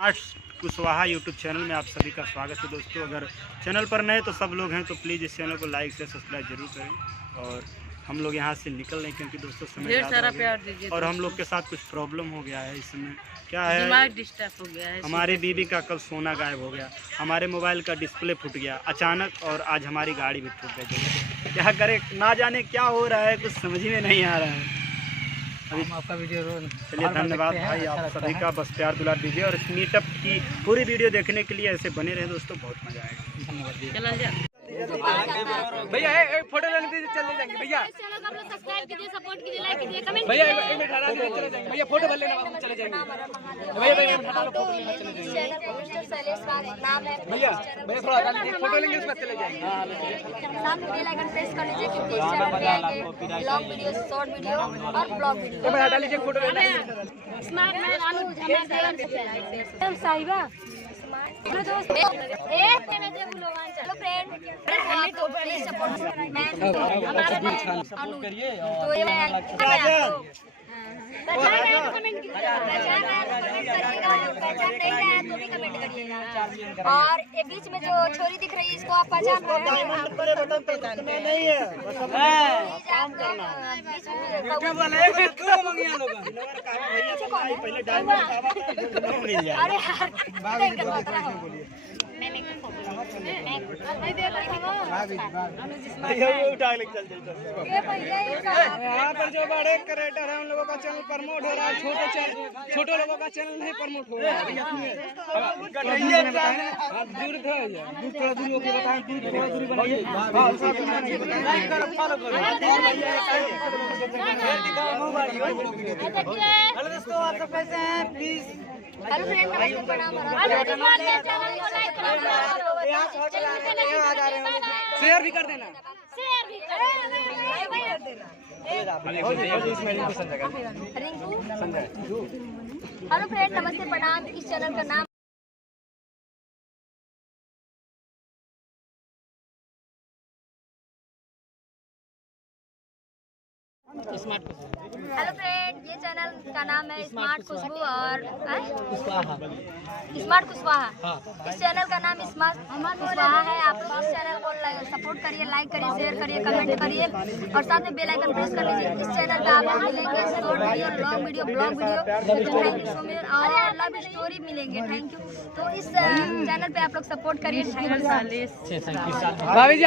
Arts Kushwaha YouTube channel में आप सभी का स्वागत है दोस्तों। अगर चैनल पर नए तो सब लोग हैं तो प्लीज़ इस चैनल को लाइक से सब्सक्राइब जरूर करें। और हम लोग यहाँ से निकल रहे क्योंकि दोस्तों समय ज़्यादा हो गया और हम लोग के साथ कुछ प्रॉब्लम हो गया है। इसमें क्या है, दिमाग डिस्टर्ब हो गया है। हमारी बीबी का कल सोना गायब हो गया, हमारे मोबाइल का डिस्प्ले फूट गया अचानक, और आज हमारी गाड़ी भी फूट गई। क्या करें, ना जाने क्या हो रहा है, कुछ समझ में नहीं आ रहा है। अभी आपका वीडियो चलिए, धन्यवाद भाई आप सभी का, बस प्यार दुलार दीजिए और इस मीटअप की पूरी वीडियो देखने के लिए ऐसे बने रहे दोस्तों, बहुत मजा आएगा। भैया फोटो लेने दीजिए, चले जाएंगे भैया। सब्सक्राइब कीजिए, सपोर्ट कीजिए, लाइक कीजिए, कमेंट भैया एक मिनट हटा दीजिए, चले जाएंगे भैया। फोटो भर लेना, हम चले जाएंगे भैया। भैया मिस्टर शैलेश का नाम है भैया थोड़ा हटा दीजिए, फोटो लेंगे उसके बाद चले जाएंगे। साथ में बेल आइकन प्रेस कर लीजिए क्योंकि इस चैनल पे आएंगे लॉन्ग वीडियो, शॉर्ट वीडियो और ब्लॉग वीडियो। हटा लीजिए, फोटो लेना है। स्मार्ट मैन अनुज हमारे साहिबा हेलो दोस्त, hello friend, please support man हमारा अनुज। तो ये कमेंट कीजिएगा, पहचान नहीं है तो भी कमेंट करिएगा। और ये बीच में जो छोरी दिख रही है इसको आप पहचान रहे हैं? नहीं है, काम करना यहाँ पर जो बड़े क्रिएटर है उन लोगों का चैनल प्रमोट हो रहा है, छोटे लोगों का चैनल नहीं प्रमोट हो रहा है। दूर थोड़ा दूर होकर बताएं, दूर बनाइए। हेलो दोस्तों, आप सब कैसे हैं? प्लीज हेलो फ्रेंड, नमस्ते, प्रणाम। शेयर भी कर देना, रिंकू। हेलो फ्रेंड, नमस्ते, प्रणाम। इस चैनल का नाम हेलो फ्रेंड, ये चैनल का नाम है स्मार्ट खुशबू और स्मार्ट कुशवाहा। इस चैनल का नाम स्मार्ट कुशवाहा है। आप लोग इस चैनल को सपोर्ट करिए, लाइक करिए, शेयर करिए, कमेंट करिए और साथ में बेल आइकन प्रेस कर लीजिए। इस चैनल पे आपको मिलेंगे short video, long video, blog video. Thank you so much. और लव स्टोरी मिलेंगे। Thank you. तो इस चैनल पे आप लोग सपोर्ट करिए। भाभी जी।